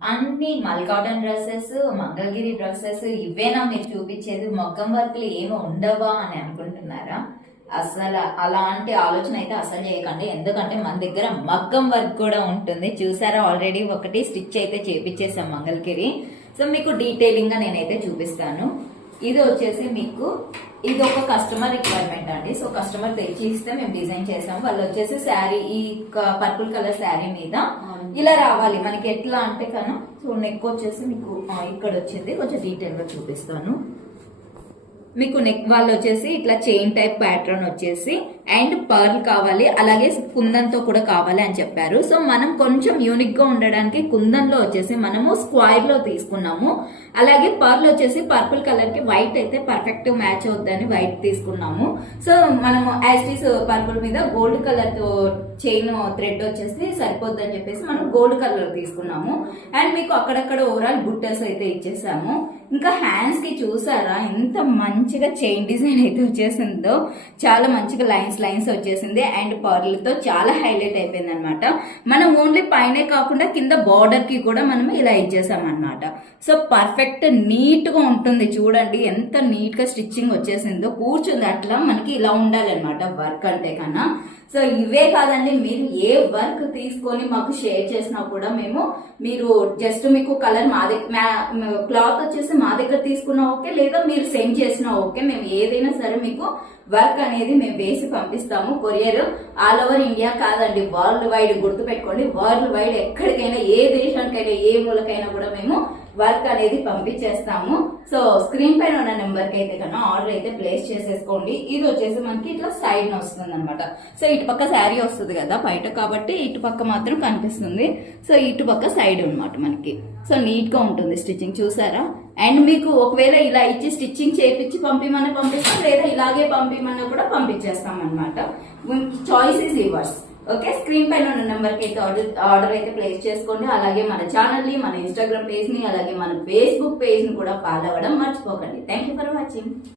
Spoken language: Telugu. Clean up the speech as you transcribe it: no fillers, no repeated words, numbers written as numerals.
అన్ని మల్ కాటన్ డ్రెస్సెస్, మంగళగిరి డ్రెస్సెస్ ఇవేనా మీరు చూపించేది? మగ్గం వర్క్లు ఏమో ఉండవా అని అనుకుంటున్నారా? అసలు అలాంటి ఆలోచన అయితే అసలు చేయకండి. ఎందుకంటే మన దగ్గర మగ్గం వర్క్ కూడా ఉంటుంది. చూసారా, ఆల్రెడీ ఒకటి స్టిచ్ అయితే చేపించేసాం మంగళగిరి. సో మీకు డీటెయిలింగ్ గా నేనైతే చూపిస్తాను. ఇది వచ్చేసి మీకు ఇది ఒక కస్టమర్ రిక్వైర్మెంట్ అండి. సో కస్టమర్ తెచ్చి ఇస్తే మేము డిజైన్ చేసాము. వాళ్ళు వచ్చేసి శారీ, ఈ పర్పుల్ కలర్ శారీ మీద ఇలా రావాలి మనకి. ఎట్లా అంటే కన్నా, సో నెక్ వచ్చేసి మీకు ఇక్కడ వచ్చింది. కొంచెం డీటెయిల్ గా చూపిస్తాను. మీకు నెక్ వాళ్ళు వచ్చేసి ఇట్లా చైన్ టైప్ ప్యాటర్న్ వచ్చేసి అండ్ పర్ల్ కావాలి, అలాగే కుందన్తో కూడా కావాలి అని చెప్పారు. సో మనం కొంచెం యూనిక్ గా ఉండడానికి కుందన్లో వచ్చేసి మనము స్క్వైర్ లో తీసుకున్నాము. అలాగే పర్ల్ వచ్చేసి పర్పుల్ కలర్ కి వైట్ అయితే పర్ఫెక్ట్ మ్యాచ్ అవుతుందని వైట్ తీసుకున్నాము. సో మనము యాస్టీస్ పర్పుల్ మీద గోల్డ్ కలర్ తో చైన్ థ్రెడ్ వచ్చేసి సరిపోద్ది అని చెప్పేసి మనం గోల్డ్ కలర్ తీసుకున్నాము. అండ్ మీకు అక్కడక్కడ ఓవరాల్ బుట్టర్స్ అయితే ఇచ్చేసాము. ఇంకా హ్యాండ్స్ కి చూసారా ఎంత మంచిగా చైన్ డిజైన్ అయితే వచ్చేసిందో, చాలా మంచిగా లైన్స్ వచ్చేసింది. అండ్ పర్ల్తో చాలా హైలైట్ అయిపోయింది అనమాట. మనం ఓన్లీ పైనే కాకుండా కింద బార్డర్ కి కూడా మనం ఇలా ఇచ్చేసాం అనమాట. సో పర్ఫెక్ట్ నీట్ గా ఉంటుంది. చూడండి ఎంత నీట్ గా స్టిచ్చింగ్ వచ్చేసిందో, కూర్చుంది అట్లా. మనకి ఇలా ఉండాలన్నమాట వర్క్ అంటే కన్నా. సో ఇవే కాదండి, మీరు ఏ వర్క్ తీసుకొని మాకు షేర్ చేసినా కూడా మేము, మీరు జస్ట్ మీకు కలర్ మా దగ్గర, క్లాత్ వచ్చేసి మా దగ్గర తీసుకున్నా ఓకే, లేదా మీరు సెండ్ చేసినా ఓకే. మేము ఏదైనా సరే మీకు వర్క్ అనేది మేము వేసి పంపిస్తాము. కొరియర్ ఆల్ ఓవర్ ఇండియా కాదండి, వరల్డ్ వైడ్. గుర్తుపెట్టుకోండి, వరల్డ్ వైడ్ ఎక్కడికైనా, ఏ దేశానికైనా, ఏ మూలకైనా కూడా మేము వర్క్ అనేది పంపించేస్తాము. సో స్క్రీన్ పైన ఉన్న నెంబర్ కి అయితే కన్నా ఆర్డర్ అయితే ప్లేస్ చేసేసుకోండి. ఇది వచ్చేసి మనకి ఇట్లా సైడ్ వస్తుంది అనమాట. సో ఇటు పక్క శారీ వస్తుంది కదా బయట, కాబట్టి ఇటు పక్క మాత్రం కనిపిస్తుంది. సో ఇటు పక్క సైడ్ అనమాట మనకి. సో నీట్ గా ఉంటుంది స్టిచ్చింగ్, చూసారా. అండ్ మీకు ఒకవేళ ఇలా ఇచ్చి స్టిచ్చింగ్ చేపించి పంపిమని పంపిస్తాం, లేదా ఇలాగే పంపిమన్నా కూడా పంపించేస్తాం అనమాట. Choice is yours. Okay, screen పైన ఉన్న నెంబర్ కి అయితే ఆర్డర్ అయితే ప్లేస్ చేసుకోండి. అలాగే మన ఛానల్ ని, మన ఇన్స్టాగ్రామ్ పేజ్ ని, అలాగే మన ఫేస్బుక్ పేజ్ ని కూడా ఫాలో అవ్వడం మర్చిపోకండి. Thank you for watching.